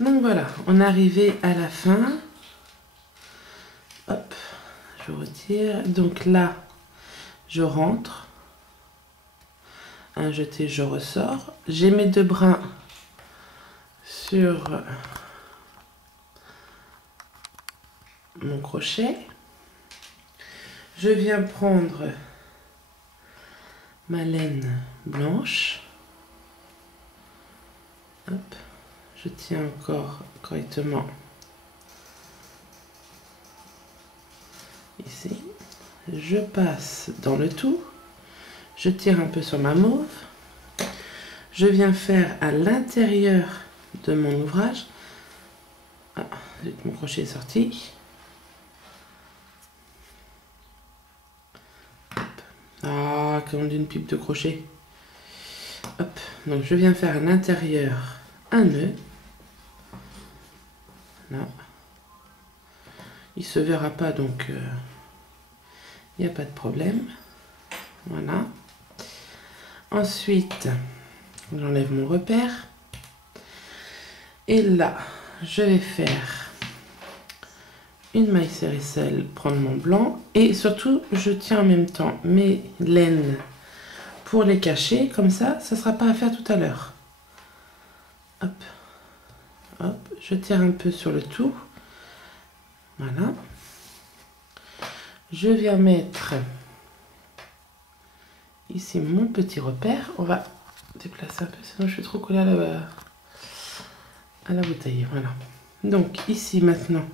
Donc voilà, on est arrivé à la fin. Hop, je retire. Donc là, je rentre. Un jeté, je ressors. J'ai mes 2 brins sur mon crochet. Je viens prendre ma laine blanche. Hop, je tiens encore correctement ici. Je passe dans le tout. Je tire un peu sur ma mauve. Je viens faire à l'intérieur de mon ouvrage. Ah, mon crochet est sorti. Ah, comme d'une pipe de crochet. Hop, donc je viens faire à l'intérieur un nœud. Là. Il se verra pas, donc il n'y a pas de problème. Voilà. Ensuite, j'enlève mon repère. Et là, je vais faire une maille serrée seule, prendre mon blanc. Et surtout, je tiens en même temps mes laines pour les cacher. Comme ça ne sera pas à faire tout à l'heure. Hop. Hop. Je tire un peu sur le tout. Voilà. Je viens mettre ici mon petit repère. On va déplacer un peu, sinon je suis trop collée à la bouteille. Voilà. Donc ici maintenant,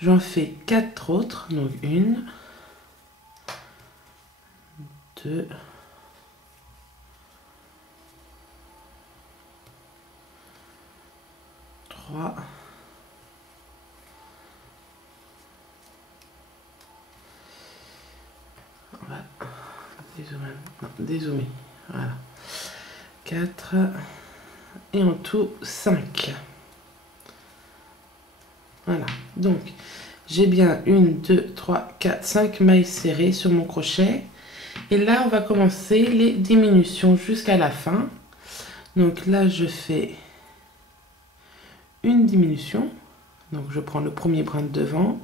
j'en fais 4 autres. Donc 1, 2, 3, dézoomer. Voilà. 4 et en tout 5. Voilà. Donc j'ai bien 1, 2, 3, 4, 5 mailles serrées sur mon crochet. Et là, on va commencer les diminutions jusqu'à la fin. Donc là, je fais une diminution. Donc je prends le premier brin de devant,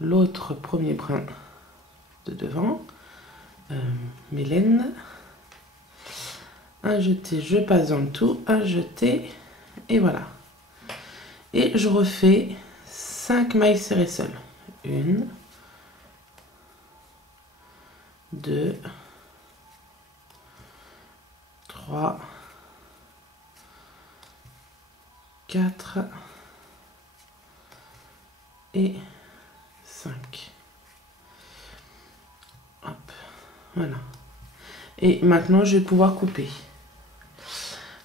l'autre premier brin de devant, mes laines, un jeté, je passe dans le tout, un jeté, et voilà. Et je refais 5 mailles serrées seules. 1, 2, 3, 4 et 5. Hop, voilà. Et maintenant, je vais pouvoir couper.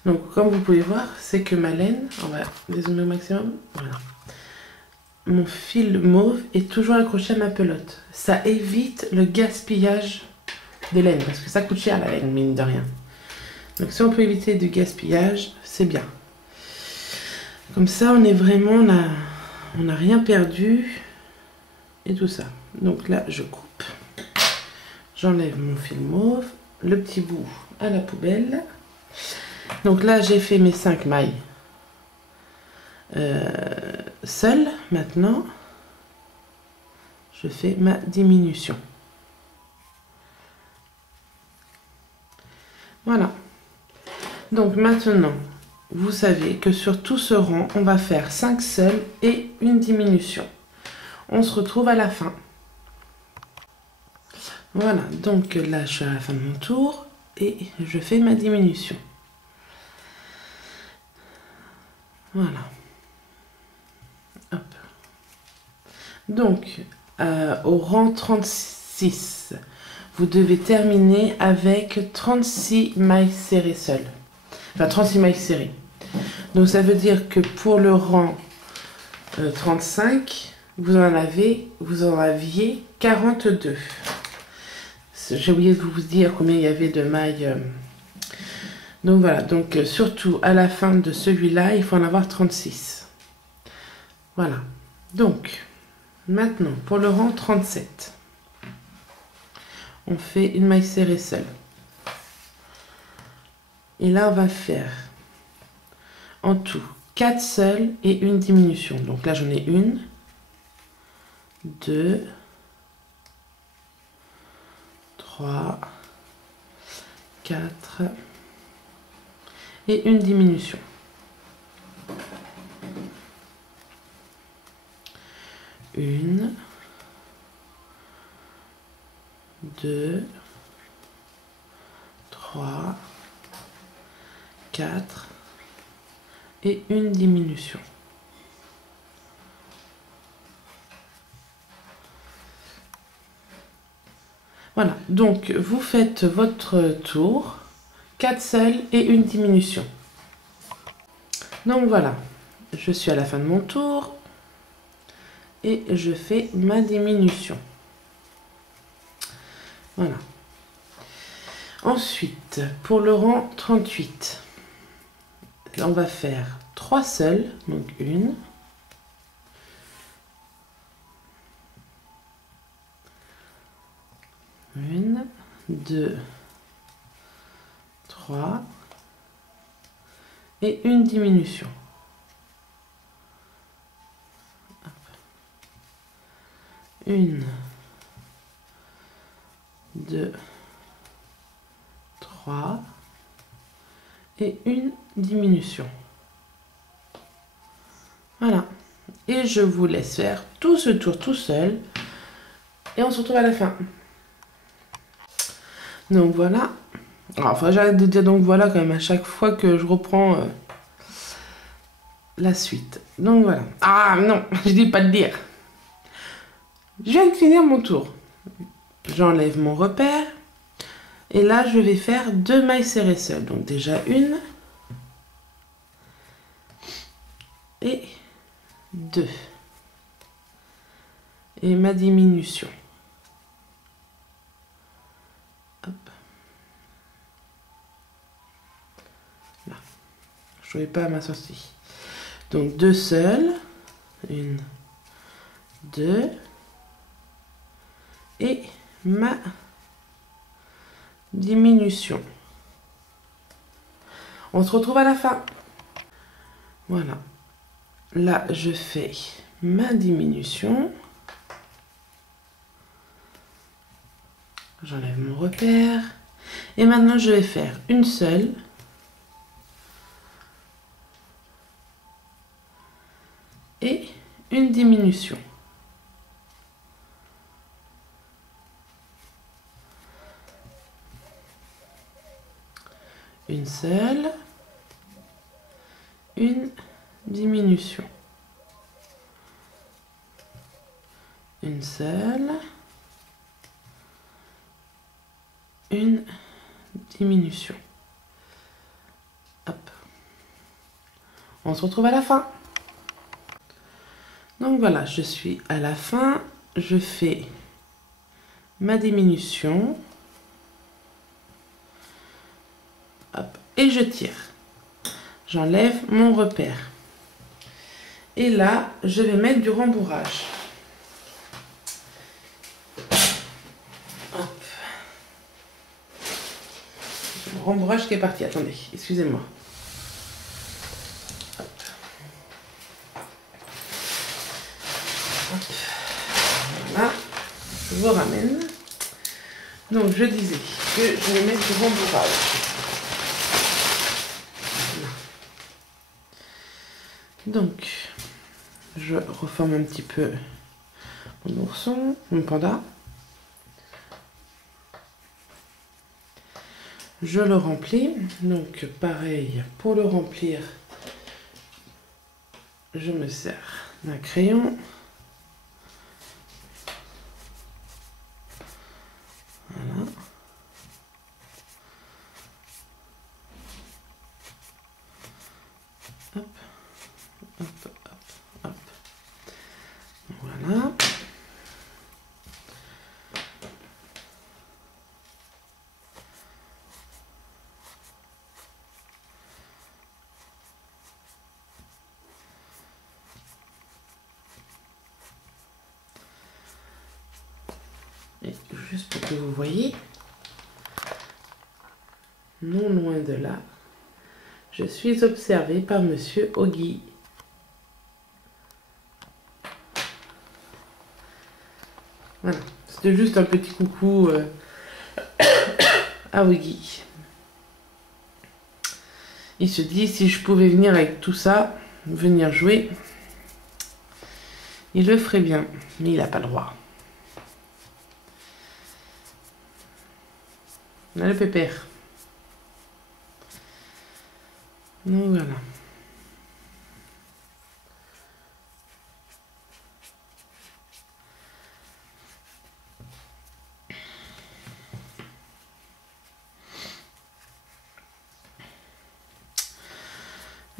Donc, comme vous pouvez voir, c'est que ma laine, on va dézoomer au maximum, voilà. Mon fil mauve est toujours accroché à ma pelote. Ça évite le gaspillage de laine, parce que ça coûte cher la laine, mine de rien. Donc, si on peut éviter du gaspillage, c'est bien. Comme ça, on est vraiment, on n'a rien perdu et tout ça. Donc là, je coupe. J'enlève mon fil mauve, le petit bout à la poubelle. Donc là, j'ai fait mes 5 mailles seules. Maintenant, je fais ma diminution. Voilà. Donc maintenant, vous savez que sur tout ce rang, on va faire 5 seuls et une diminution. On se retrouve à la fin. Voilà, donc là, je suis à la fin de mon tour et je fais ma diminution. Voilà. Hop. Donc, au rang 36, vous devez terminer avec 36 mailles serrées seules. Enfin, 36 mailles serrées. Donc, ça veut dire que pour le rang 35, vous en aviez 42. J'ai oublié de vous dire combien il y avait de mailles. Donc voilà, donc surtout à la fin de celui-là, il faut en avoir 36. Voilà. Donc, maintenant, pour le rang 37, on fait une maille serrée seule. Et là, on va faire en tout 4 seuls et une diminution. Donc là, j'en ai 1, 2, 3, 4 et une diminution. Une, 2, 3, 4 et une diminution. Voilà, donc vous faites votre tour, 4 seuls et une diminution. Donc voilà, je suis à la fin de mon tour et je fais ma diminution. Voilà. Ensuite, pour le rang 38, on va faire 3 seuls, donc 1, 2, 3 et une diminution. 1, 2, 3 et une diminution. Voilà. Et je vous laisse faire tout ce tour tout seul. Et on se retrouve à la fin. Donc voilà. Alors, enfin, j'arrête de dire donc voilà quand même à chaque fois que je reprends la suite. Donc voilà. Ah non, je dis pas de dire. Je viens de finir mon tour. J'enlève mon repère. Et là, je vais faire 2 mailles serrées seules. Donc déjà une. Et 2. Et ma diminution. Hop. Là. Je ne trouvais pas ma sortie. Donc 2 seuls. 1, 2. Et ma diminution. On se retrouve à la fin. Voilà. Là, je fais ma diminution. J'enlève mon repère. Et maintenant, je vais faire une seule. Et une diminution. Une seule, une diminution. Une seule, une diminution. Hop. On se retrouve à la fin. Donc voilà, je suis à la fin. Je fais ma diminution. Hop, et je tire. J'enlève mon repère. Et là, je vais mettre du rembourrage. Hop. Le rembourrage qui est parti. Attendez, excusez-moi. Hop. Hop. Voilà. Je vous ramène. Donc, je disais que je vais mettre du rembourrage. Donc, je reforme un petit peu mon ourson, mon panda. Je le remplis. Donc, pareil, pour le remplir, je me sers d'un crayon. Voilà. Hop. Hop, hop, hop. Voilà. Et juste pour que vous voyez, non loin de là, Je suis observée par Monsieur Oggy. Voilà, c'était juste un petit coucou à Oggy. Il se dit, si je pouvais venir avec tout ça, venir jouer, il le ferait bien, mais il n'a pas le droit. On a le pépère. Donc voilà.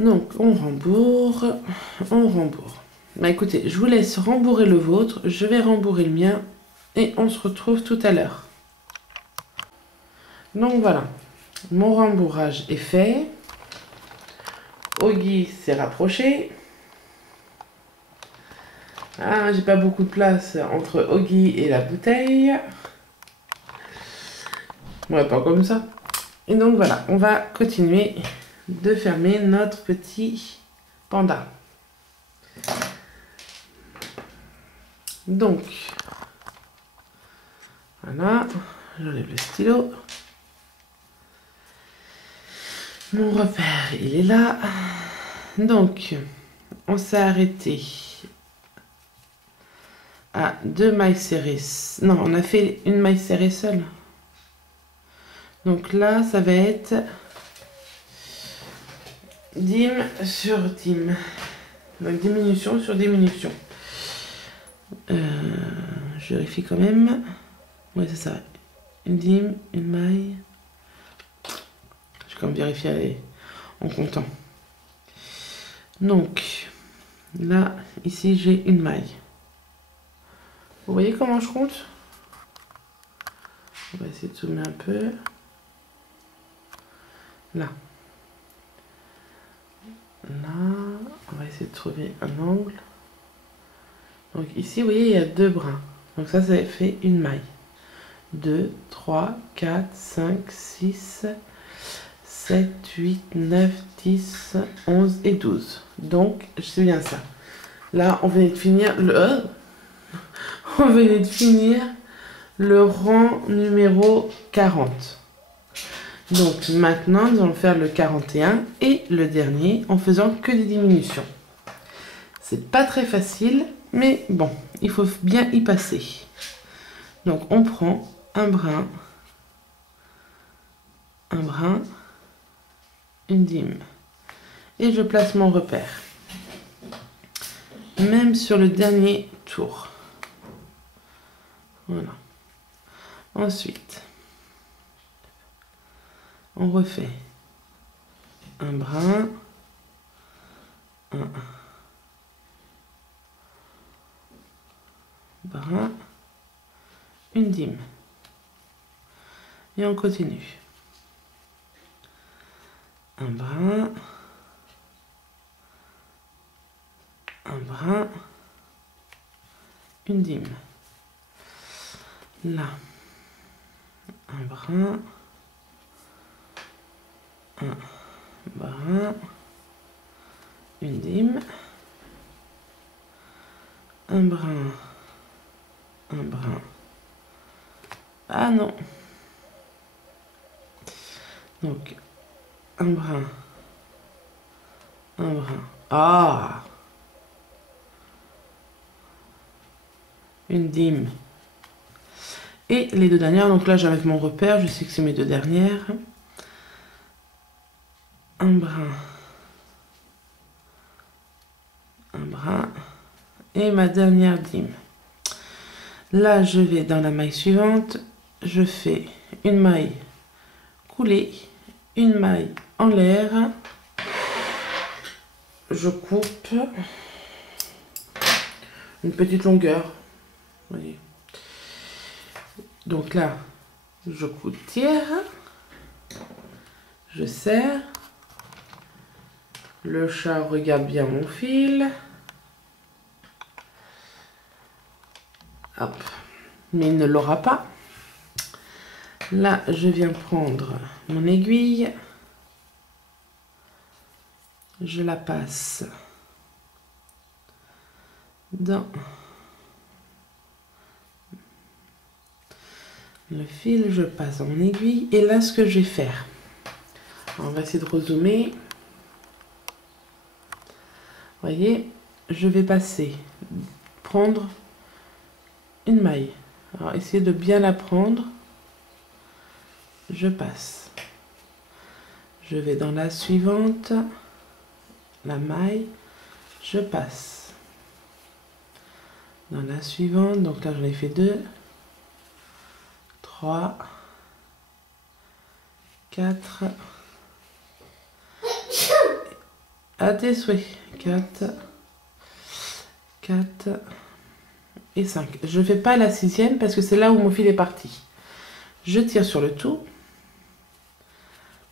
Donc on rembourre, on rembourre. Bah écoutez, je vous laisse rembourrer le vôtre, je vais rembourrer le mien et on se retrouve tout à l'heure. Donc voilà, mon rembourrage est fait. Oggy s'est rapproché. Ah, j'ai pas beaucoup de place entre Oggy et la bouteille. Ouais, pas comme ça. Et donc voilà, on va continuer de fermer notre petit panda. Donc, voilà, j'enlève le stylo. Mon repère, il est là. Donc, on s'est arrêté à 2 mailles serrées. Non, on a fait une maille serrée seule. Donc là, ça va être dîme sur dîme. Donc diminution sur diminution. Je vérifie quand même. Ouais, c'est ça. Une dîme, une maille. Je vais quand même vérifier en comptant. Donc, là, ici, j'ai une maille. Vous voyez comment je compte? On va essayer de zoomer un peu. Là. Là, on va essayer de trouver un angle. Donc ici, vous voyez, il y a 2 brins. Donc ça fait une maille. 2, 3, 4, 5, 6, 7, 8, 9, 10, 11 et 12. Donc, c'est bien ça. Là, on venait de finir le rang numéro 40. Donc maintenant, nous allons faire le 41 et le dernier en faisant que des diminutions. C'est pas très facile, mais bon, il faut bien y passer. Donc on prend un brin, une dîme. Et je place mon repère. Même sur le dernier tour. Voilà. Ensuite, on refait un brin, un brin, une dîme. Et on continue. Un brin, une dîme. Là, un brin, une dîme, un brin. Ah non. Donc, un brin. Ah! Une dîme. Et les 2 dernières, donc là j'arrive mon repère, je sais que c'est mes 2 dernières. Un brin. Et ma dernière dîme. Là je vais dans la maille suivante, je fais une maille coulée, une maille en l'air, je coupe une petite longueur, voyez. Donc là, je tire, je serre, le chat regarde bien mon fil, hop, mais il ne l'aura pas. Là, je viens prendre mon aiguille, je la passe dans le fil, je passe dans mon aiguille. Et là, ce que je vais faire, on va essayer de rezoomer. Vous voyez, je vais prendre une maille. Alors, essayez de bien la prendre. Je passe. Je vais dans la suivante. La maille. Je passe. Dans la suivante. Donc là, j'en ai fait 2. 3. 4. À tes souhaits. 4. 4. Et 5. Je ne fais pas la 6e parce que c'est là où mon fil est parti. Je tire sur le tout.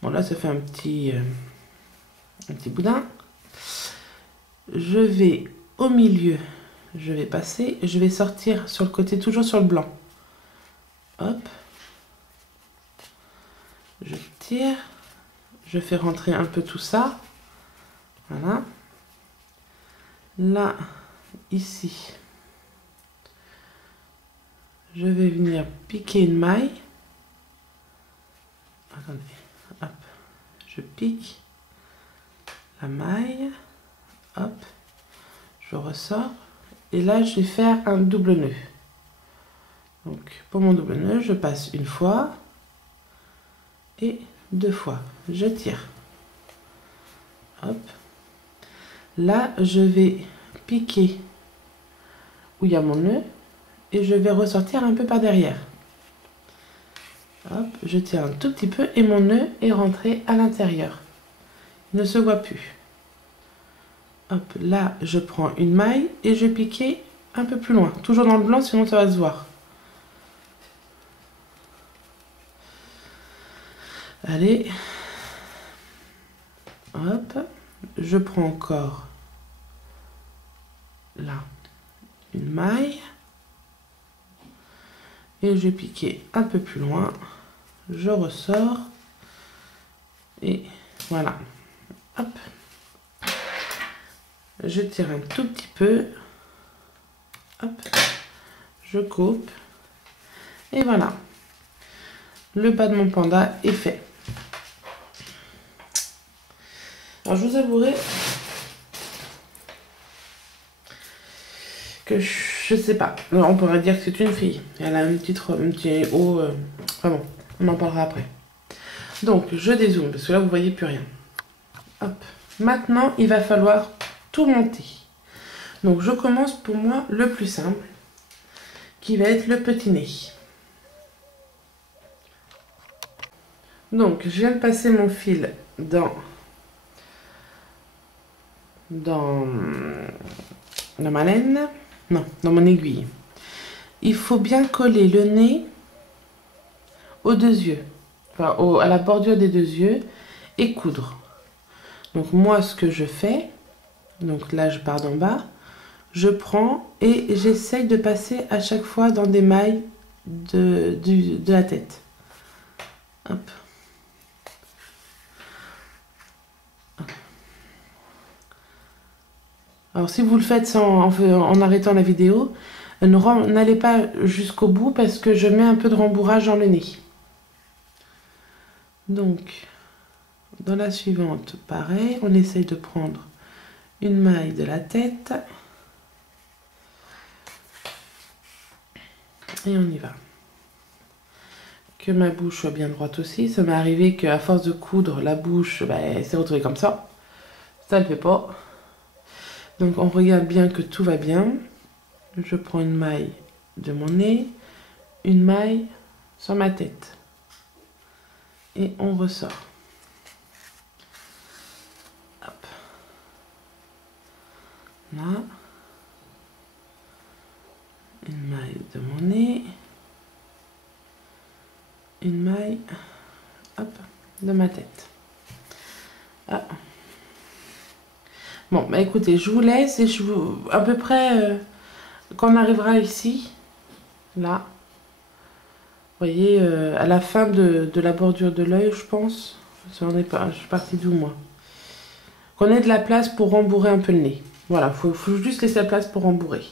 Bon, là, ça fait un petit boudin. Je vais au milieu. Je vais passer. Je vais sortir sur le côté, toujours sur le blanc. Hop. Je tire. Je fais rentrer un peu tout ça. Voilà. Là, ici, je vais venir piquer une maille. Attendez, hop, je pique la maille, hop, je ressors. Et là, je vais faire un double nœud. Donc, pour mon double nœud, je passe une fois et 2 fois. Je tire. Hop. Là, je vais piquer où il y a mon nœud et je vais ressortir un peu par derrière. Hop, je tire un tout petit peu et mon nœud est rentré à l'intérieur. Il ne se voit plus. Hop, là, je prends une maille et je vais piquer un peu plus loin. Toujours dans le blanc, sinon ça va se voir. Allez. Hop. Je prends encore là une maille et je vais piquer un peu plus loin. Je ressors et voilà. Hop. Je tire un tout petit peu. Hop. Je coupe et voilà. Le bas de mon panda est fait. Alors je vous avouerai que je sais pas. Alors, on pourrait dire que c'est une fille. Elle a un petit haut. Vraiment, on en parlera après. Donc je dézoome parce que là vous voyez plus rien. Hop. Maintenant il va falloir tout monter. Donc je commence pour moi le plus simple, qui va être le petit nez. Donc je viens de passer mon fil dans ma laine, non, dans mon aiguille. Il faut bien coller le nez aux 2 yeux, enfin à la bordure des 2 yeux et coudre. Donc moi ce que je fais, donc là je pars d'en bas, je prends et j'essaye de passer à chaque fois dans des mailles de la tête. Hop. Alors si vous le faites en arrêtant la vidéo, n'allez pas jusqu'au bout parce que je mets un peu de rembourrage dans le nez. Donc, dans la suivante, pareil, on essaye de prendre une maille de la tête. Et on y va. Que ma bouche soit bien droite aussi. Ça m'est arrivé qu'à force de coudre, la bouche s'est retrouvée comme ça. Ça ne le fait pas. Donc on regarde bien que tout va bien. Je prends une maille de mon nez, une maille sur ma tête. Et on ressort. Hop. Là. Une maille de mon nez. Une maille, hop, de ma tête. Ah. Bon, bah écoutez, je vous laisse et je vous... à peu près, quand on arrivera ici, là, vous voyez, à la fin de la bordure de l'œil, je pense. Je suis partie d'où, moi? qu'on ait de la place pour rembourrer un peu le nez. Voilà, faut juste laisser la place pour rembourrer.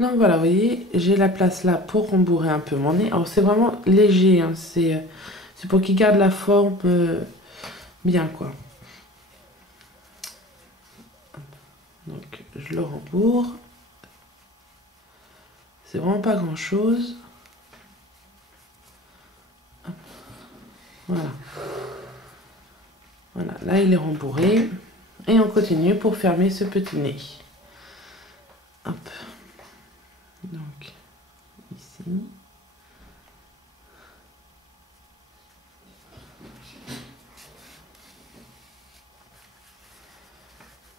Donc voilà, vous voyez, j'ai la place là pour rembourrer un peu mon nez. Alors c'est vraiment léger, hein, c'est pour qu'il garde la forme bien quoi. Donc je le rembourre. C'est vraiment pas grand chose. Voilà. Voilà, là il est rembourré. Et on continue pour fermer ce petit nez. Hop. Donc, ici.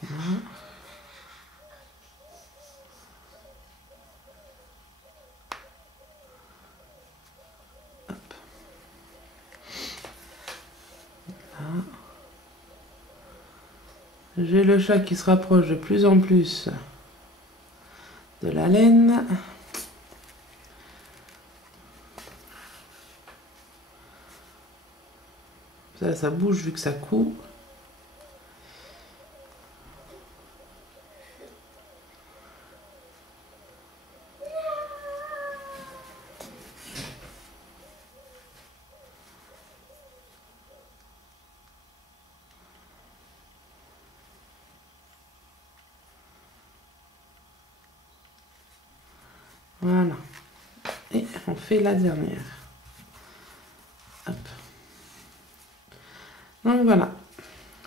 Voilà. Hop. Là. J'ai le chat qui se rapproche de plus en plus de la laine. Ça bouge vu que ça coud. Voilà. Et on fait la dernière. Hop. Donc voilà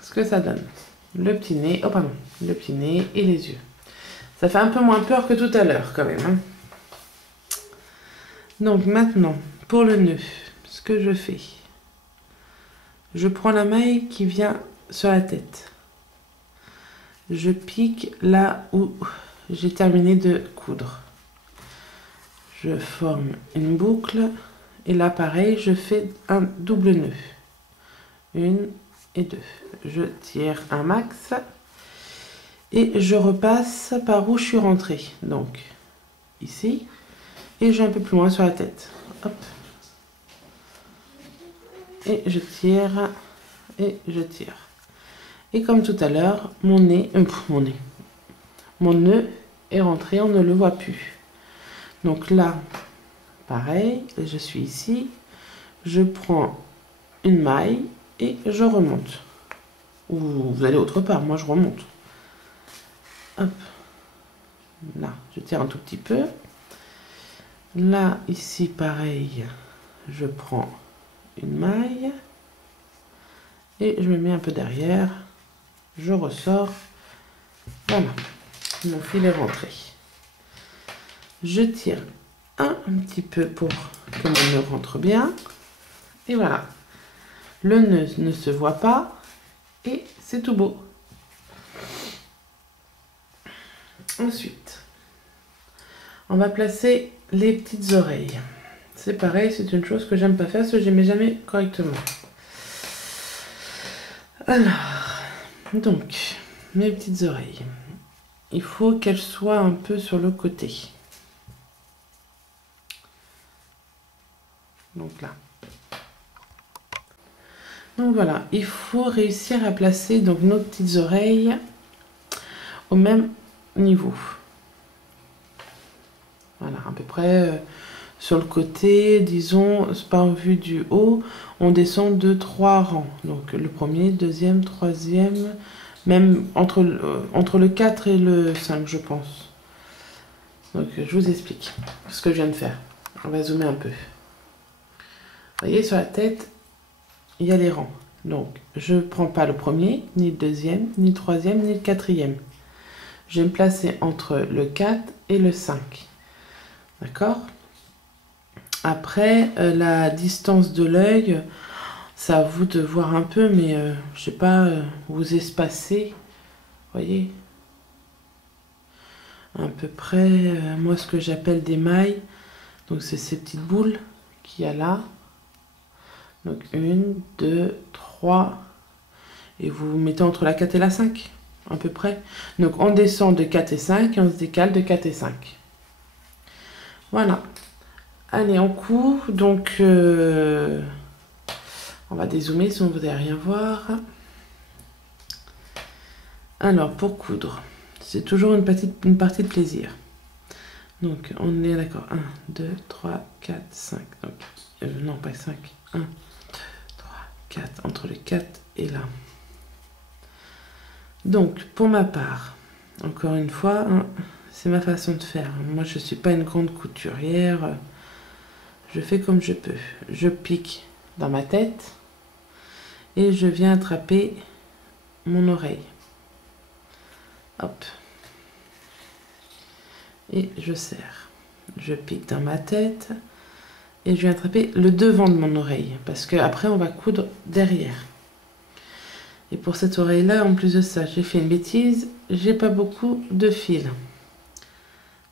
ce que ça donne. Le petit nez, oh pardon, le petit nez et les yeux. Ça fait un peu moins peur que tout à l'heure quand même. Hein. Donc maintenant, pour le nœud, ce que je fais, je prends la maille qui vient sur la tête. Je pique là où j'ai terminé de coudre. Je forme une boucle et là pareil, je fais un double nœud. 1 et 2. Je tire un max et je repasse par où je suis rentrée. Donc ici et j'ai un peu plus loin sur la tête. Hop. Et je tire et je tire. Et comme tout à l'heure, mon nœud est rentré, on ne le voit plus. Donc là, pareil, je suis ici, je prends une maille et je remonte. Ou vous allez autre part, moi je remonte. Hop. Là, je tire un tout petit peu. Là, ici, pareil, je prends une maille et je me mets un peu derrière. Je ressors. Voilà, mon fil est rentré. Je tire un petit peu pour que mon nœud rentre bien. Et voilà. Le nœud ne se voit pas. Et c'est tout beau. Ensuite, on va placer les petites oreilles. C'est pareil, c'est une chose que j'aime pas faire parce que je n'aimais jamais correctement. Alors, donc, mes petites oreilles. Il faut qu'elles soient un peu sur le côté. Donc là. Donc voilà, il faut réussir à placer donc nos petites oreilles au même niveau. Voilà, à peu près sur le côté, disons, par vue du haut, on descend de 3 rangs. Donc le premier, deuxième, troisième, même entre le 4 et le 5, je pense. Donc je vous explique ce que je viens de faire. On va zoomer un peu. Vous voyez, sur la tête, il y a les rangs. Donc, je ne prends pas le premier, ni le deuxième, ni le troisième, ni le quatrième. Je vais me placer entre le 4 et le 5. D'accord? Après, la distance de l'œil, c'est à vous de voir un peu, mais je ne sais pas, vous espacer. Vous voyez? À peu près, moi, ce que j'appelle des mailles. Donc, c'est ces petites boules qu'il y a là. Donc 1, 2, 3. Et vous vous mettez entre la 4 et la 5, à peu près. Donc on descend de 4 et 5 et on se décale de 4 et 5. Voilà. Allez, on coud. Donc on va dézoomer si on ne voudrait rien voir. Alors, pour coudre, c'est toujours une partie de plaisir. Donc, on est d'accord. 1, 2, 3, 4, 5. Donc, non, pas 5. 1, 2, 3, 4. Entre le 4 et là. Donc, pour ma part, encore une fois, hein, c'est ma façon de faire. Moi, je ne suis pas une grande couturière. Je fais comme je peux. Je pique dans ma tête et je viens attraper mon oreille. Hop. Et je serre. Je pique dans ma tête et je viens attraper le devant de mon oreille parce que après on va coudre derrière. Et pour cette oreille là, en plus de ça, j'ai fait une bêtise, j'ai pas beaucoup de fil.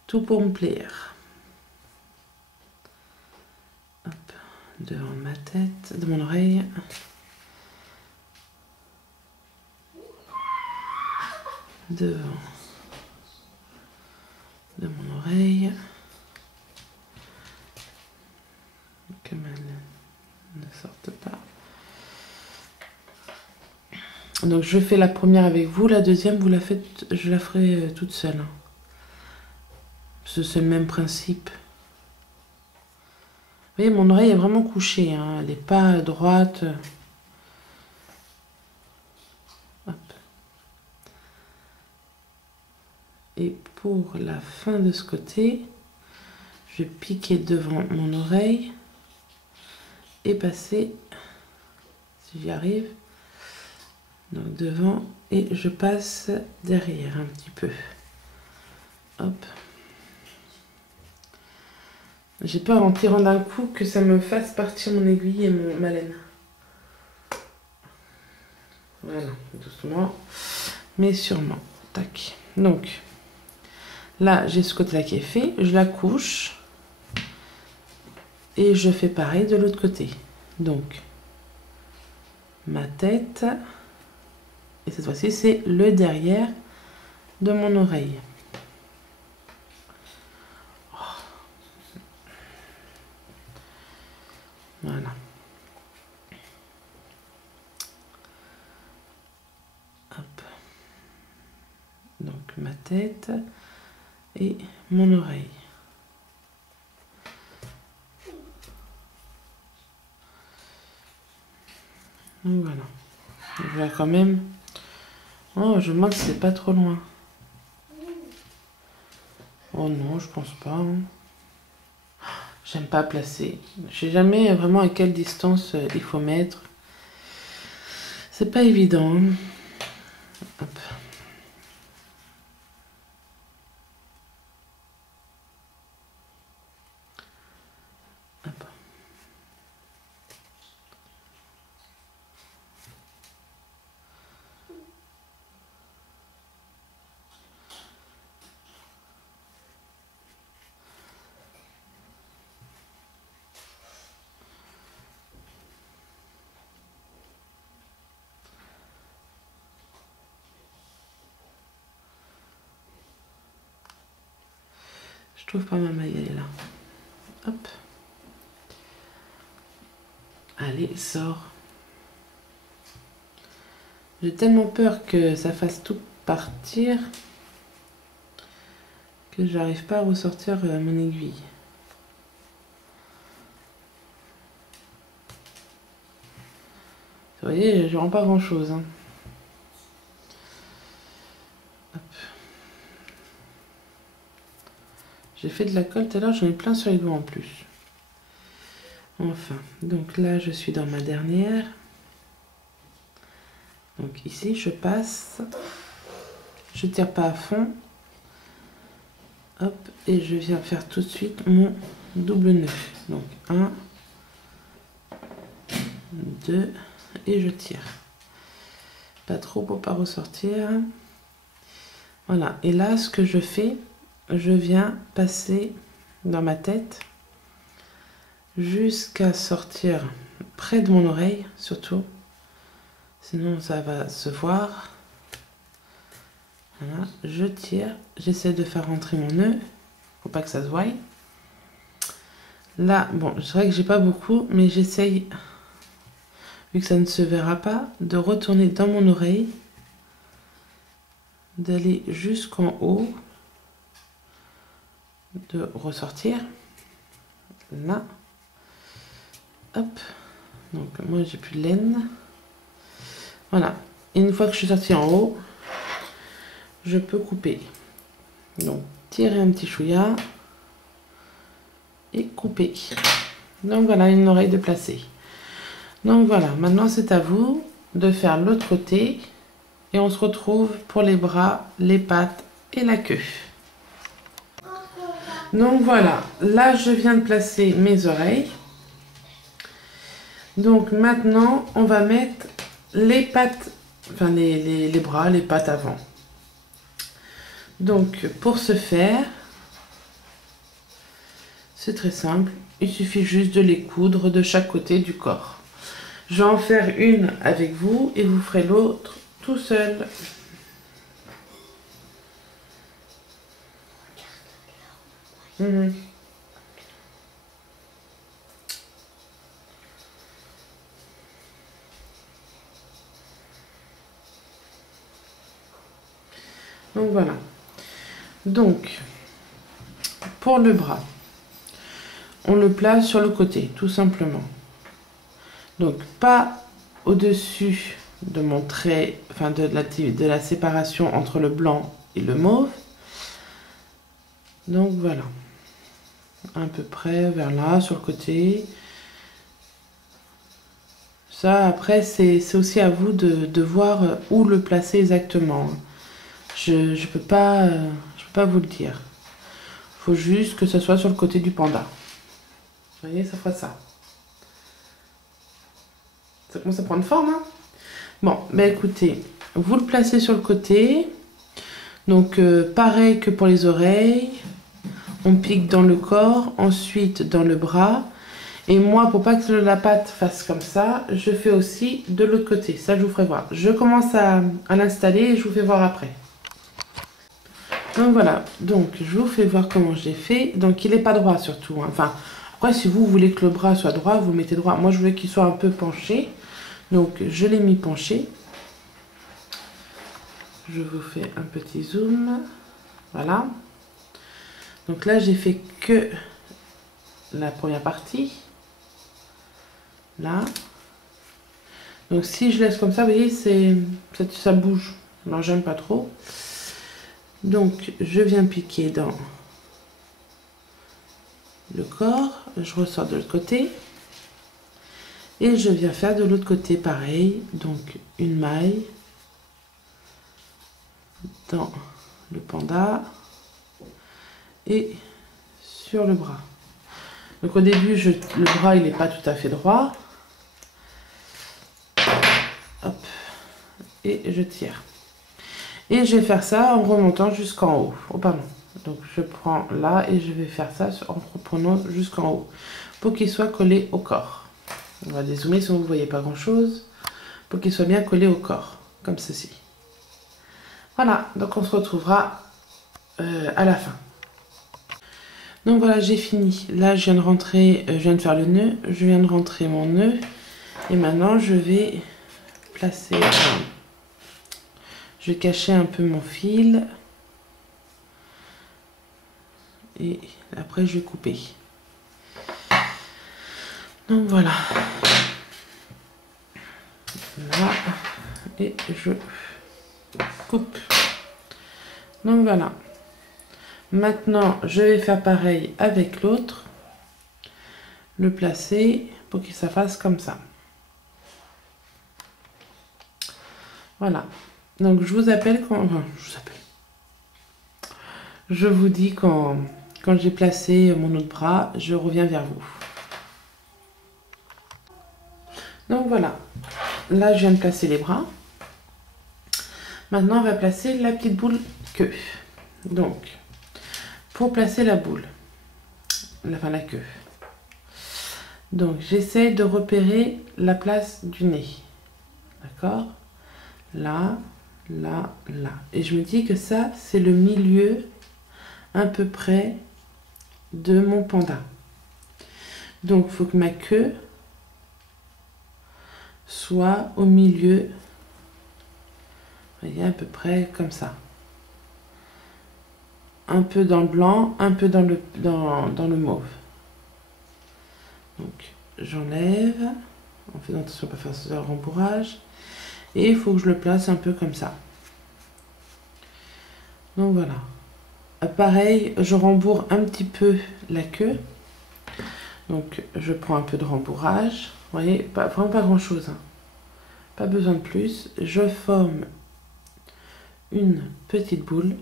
Tout pour me plaire. Hop, devant ma tête, de mon oreille. Devant de mon oreille. Que ma laine ne sorte pas. Donc je fais la première avec vous, la deuxième vous la faites, je la ferai toute seule. C'est le même principe. Vous voyez, mon oreille est vraiment couchée, hein, elle n'est pas droite. Hop. Et pour la fin de ce côté, je vais piquer devant mon oreille et passer, si j'y arrive, donc devant, et je passe derrière un petit peu. Hop. J'ai peur en tirant d'un coup que ça me fasse partir mon aiguille et ma laine. Voilà, doucement, mais sûrement. Tac. Donc, là, j'ai ce côté-là qui est fait. Je la couche. Et je fais pareil de l'autre côté. Donc, ma tête. Et cette fois-ci, c'est le derrière de mon oreille. Voilà. Hop. Donc, ma tête et mon oreille. Donc, voilà. Je vois quand même. Oh, je me demande si c'est pas trop loin. Oh non, je pense pas. Hein. J'aime pas placer. Je sais jamais vraiment à quelle distance il faut mettre. C'est pas évident. Hein. Hop. Hop. Je trouve pas ma maille, elle est là. Hop. Allez, sors. J'ai tellement peur que ça fasse tout partir que j'arrive pas à ressortir mon aiguille. Vous voyez, je rends pas grand chose. Hein. J'ai fait de la colle tout à l'heure, j'en ai plein sur les doigts en plus. Enfin, donc là je suis dans ma dernière. Donc ici je passe, je tire pas à fond. Hop, et je viens faire tout de suite mon double nœud. Donc 1, 2, et je tire. Pas trop pour pas ressortir. Voilà, et là ce que je fais, je viens passer dans ma tête jusqu'à sortir près de mon oreille, surtout. Sinon, ça va se voir. Voilà, je tire. J'essaie de faire rentrer mon nœud. Faut pas que ça se voie. Là, bon, je dirais que j'ai pas beaucoup, mais j'essaye, vu que ça ne se verra pas, de retourner dans mon oreille d'aller jusqu'en haut, de ressortir là. Hop, donc moi j'ai plus de laine. Voilà, et une fois que je suis sortie en haut, je peux couper. Donc tirer un petit chouïa et couper. Donc voilà, une oreille de placer. Donc voilà, maintenant c'est à vous de faire l'autre côté et on se retrouve pour les bras, les pattes et la queue. Donc voilà, là je viens de placer mes oreilles. Donc maintenant on va mettre les pattes, enfin les bras, les pattes avant. Donc pour ce faire, c'est très simple, il suffit juste de les coudre de chaque côté du corps. Je vais en faire une avec vous et vous ferez l'autre tout seul. Donc voilà. Donc, pour le bras, on le place sur le côté, tout simplement. Donc, pas au-dessus de mon trait, enfin de la séparation entre le blanc et le mauve. Donc voilà. À peu près vers là, sur le côté. Ça, après, c'est aussi à vous de voir où le placer exactement. Je peux pas vous le dire. Il faut juste que ce soit sur le côté du panda. Vous voyez, ça fera ça. Ça commence à prendre forme, hein? Bon, ben écoutez, vous le placez sur le côté. Donc, pareil que pour les oreilles. On pique dans le corps, ensuite dans le bras. Et moi, pour pas que la pâte fasse comme ça, je fais aussi de l'autre côté. Ça, je vous ferai voir. Je commence à l'installer et je vous fais voir après. Donc voilà, donc je vous fais voir comment j'ai fait. Donc il n'est pas droit surtout, hein. Enfin, après si vous voulez que le bras soit droit, vous mettez droit. Moi je voulais qu'il soit un peu penché. Donc je l'ai mis penché. Je vous fais un petit zoom. Voilà. Donc là j'ai fait que la première partie. Là. Donc si je laisse comme ça, vous voyez, ça bouge. Alors j'aime pas trop. Donc je viens piquer dans le corps, je ressors de l'autre côté et je viens faire de l'autre côté pareil, donc une maille dans le panda et sur le bras. Donc au début le bras il n'est pas tout à fait droit. Hop, et je tire. Et je vais faire ça en remontant jusqu'en haut. Oh pardon. Donc je prends là et je vais faire ça en reprenant jusqu'en haut. Pour qu'il soit collé au corps. On va dézoomer si vous ne voyez pas grand chose. Pour qu'il soit bien collé au corps. Comme ceci. Voilà. Donc on se retrouvera à la fin. Donc voilà, j'ai fini. Là je viens de rentrer, je viens de faire le nœud. Je viens de rentrer mon nœud. Et maintenant je vais placer... Je vais cacher un peu mon fil. Et après, je vais couper. Donc voilà. Là. Et je coupe. Donc voilà. Maintenant, je vais faire pareil avec l'autre. Le placer pour que ça fasse comme ça. Voilà. Donc je vous appelle quand... Enfin, je vous dis quand j'ai placé mon autre bras, je reviens vers vous. Donc voilà. Là, je viens de placer les bras. Maintenant, on va placer la petite boule queue. Donc, pour placer la boule, enfin la queue. Donc, j'essaie de repérer la place du nez. D'accord? Là, là, là. Et je me dis que ça, c'est le milieu à peu près de mon panda. Donc, il faut que ma queue soit au milieu. Vous voyez, à peu près comme ça. un peu dans le blanc, un peu dans le mauve. Donc j'enlève, en faisant attention à ne pas faire ce rembourrage. Et il faut que je le place un peu comme ça. Donc voilà. Pareil, je rembourre un petit peu la queue. Donc je prends un peu de rembourrage. Vous voyez, vraiment pas grand chose. Hein. Pas besoin de plus. Je forme une petite boule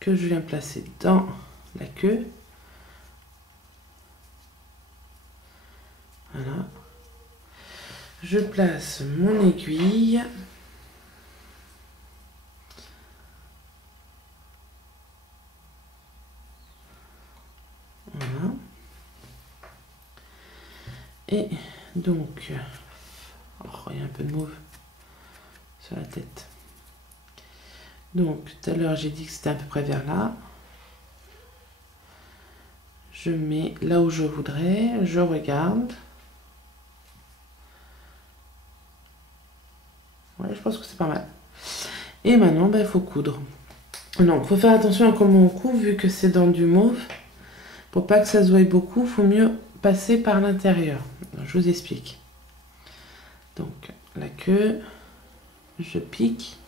que je viens placer dans la queue. Voilà. Je place mon aiguille. Voilà. Et donc, oh, il y a un peu de mauve sur la tête. Donc, tout à l'heure, j'ai dit que c'était à peu près vers là. Je mets là où je voudrais, je regarde. Ouais, je pense que c'est pas mal. Et maintenant, il faut coudre. Donc, il faut faire attention à comment on coud, vu que c'est dans du mauve. Pour pas que ça se voie beaucoup, il faut mieux passer par l'intérieur. Je vous explique. Donc, la queue, je pique.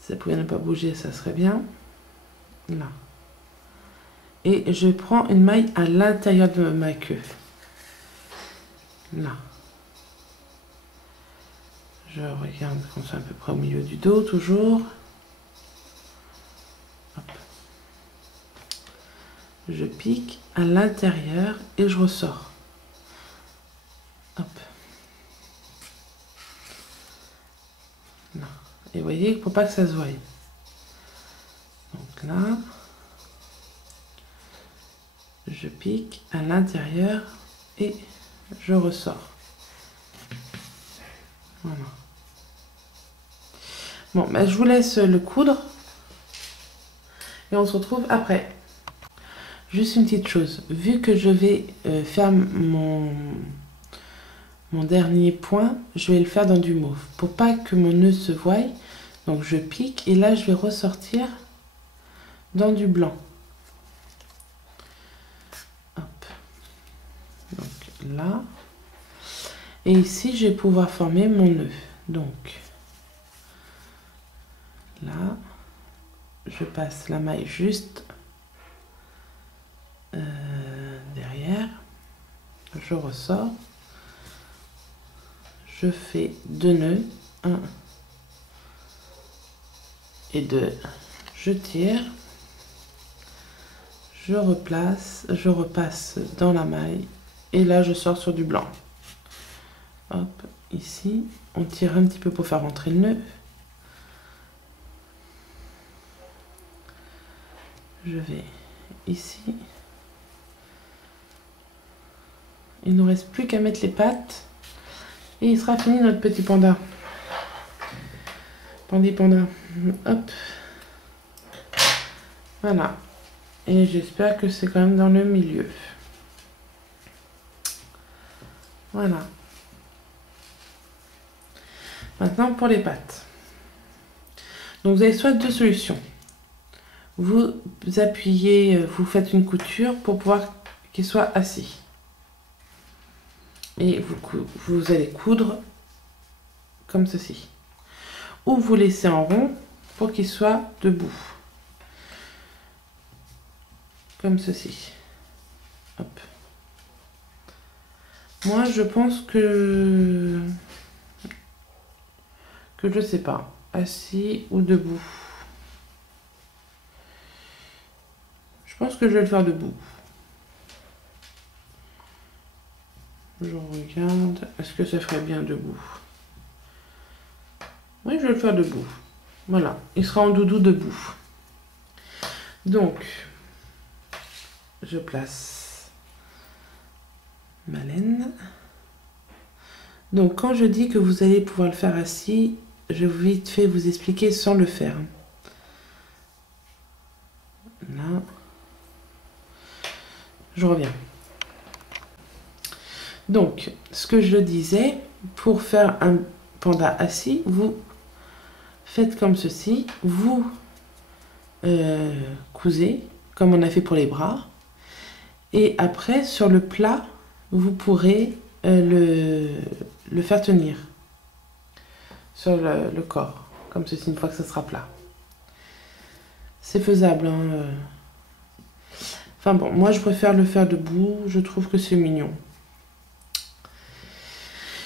Ça pouvait ne pas bouger, ça serait bien. Là. Et je prends une maille à l'intérieur de ma queue. Là. Je regarde qu'on soit à peu près au milieu du dos, toujours. Hop. Je pique à l'intérieur et je ressors. Hop. Là. Et vous voyez, pour pas que ça se voie. Donc là, je pique à l'intérieur et je ressors. Voilà. Bon, ben, je vous laisse le coudre et on se retrouve après. Juste une petite chose, vu que je vais faire mon dernier point, je vais le faire dans du mauve. Pour pas que mon nœud se voie, donc je pique et là je vais ressortir dans du blanc. Hop. Donc là. Et ici, je vais pouvoir former mon nœud. Donc là, je passe la maille juste derrière. Je ressors. Je fais 2 nœuds. 1 et 2. Je tire. Je replace. Je repasse dans la maille. Et là, je sors sur du blanc. Hop, ici. On tire un petit peu pour faire rentrer le nœud. Je vais ici. Il ne nous reste plus qu'à mettre les pattes. Et il sera fini notre petit panda. Panda. Hop. Voilà. Et j'espère que c'est quand même dans le milieu. Voilà. Maintenant pour les pattes. Donc vous avez soit 2 solutions. Vous appuyez, vous faites une couture pour pouvoir qu'il soit assis. Et vous allez coudre comme ceci. Ou vous laissez en rond pour qu'il soit debout. Comme ceci. Hop. Moi, je pense que je sais pas. Assis ou debout. Je pense que je vais le faire debout. Je regarde. Est-ce que ça ferait bien debout? Oui, je vais le faire debout. Voilà. Il sera en doudou debout. Donc, je place ma laine. Donc, quand je dis que vous allez pouvoir le faire assis, je vais vite fait vous expliquer sans le faire. Là. Je reviens. Donc, ce que je disais, pour faire un panda assis, vous faites comme ceci, vous cousez, comme on a fait pour les bras, et après, sur le plat, vous pourrez le faire tenir sur le corps, comme ceci, une fois que ça sera plat. C'est faisable, hein. Enfin bon, moi je préfère le faire debout, je trouve que c'est mignon.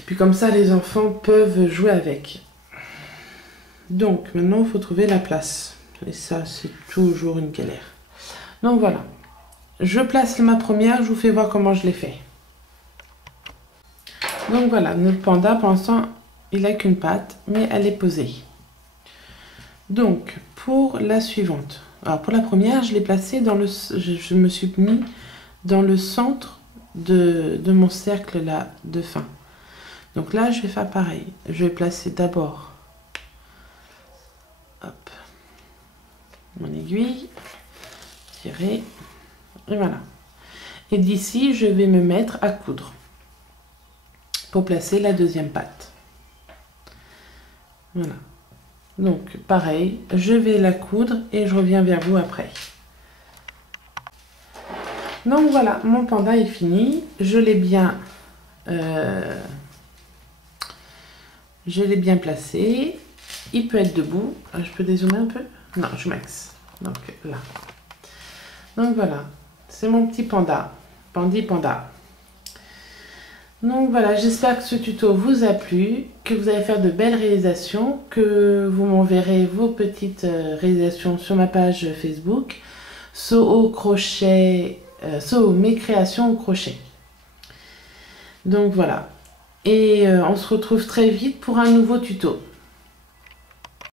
Puis comme ça, les enfants peuvent jouer avec. Donc maintenant, il faut trouver la place. Et ça, c'est toujours une galère. Donc voilà. Je place ma première, je vous fais voir comment je l'ai fait. Donc voilà, notre panda, pour l'instant, il n'a qu'une patte, mais elle est posée. Donc, pour la suivante. Alors, pour la première, je l'ai placée dans le... Je me suis mis dans le centre de mon cercle là, de fin. Donc là, je vais faire pareil. Je vais placer d'abord mon aiguille, tirer, et voilà. Et d'ici, je vais me mettre à coudre pour placer la deuxième patte. Voilà. Donc, pareil, je vais la coudre et je reviens vers vous après. Donc voilà, mon panda est fini. Je l'ai bien placé. Il peut être debout. Je peux dézoomer un peu? Non, je max. Donc là. Donc voilà, c'est mon petit panda. Panda. Donc voilà, j'espère que ce tuto vous a plu, que vous allez faire de belles réalisations, que vous m'enverrez vos petites réalisations sur ma page Facebook, Soho crochet, Soho mes créations au crochet. Donc voilà, et on se retrouve très vite pour un nouveau tuto.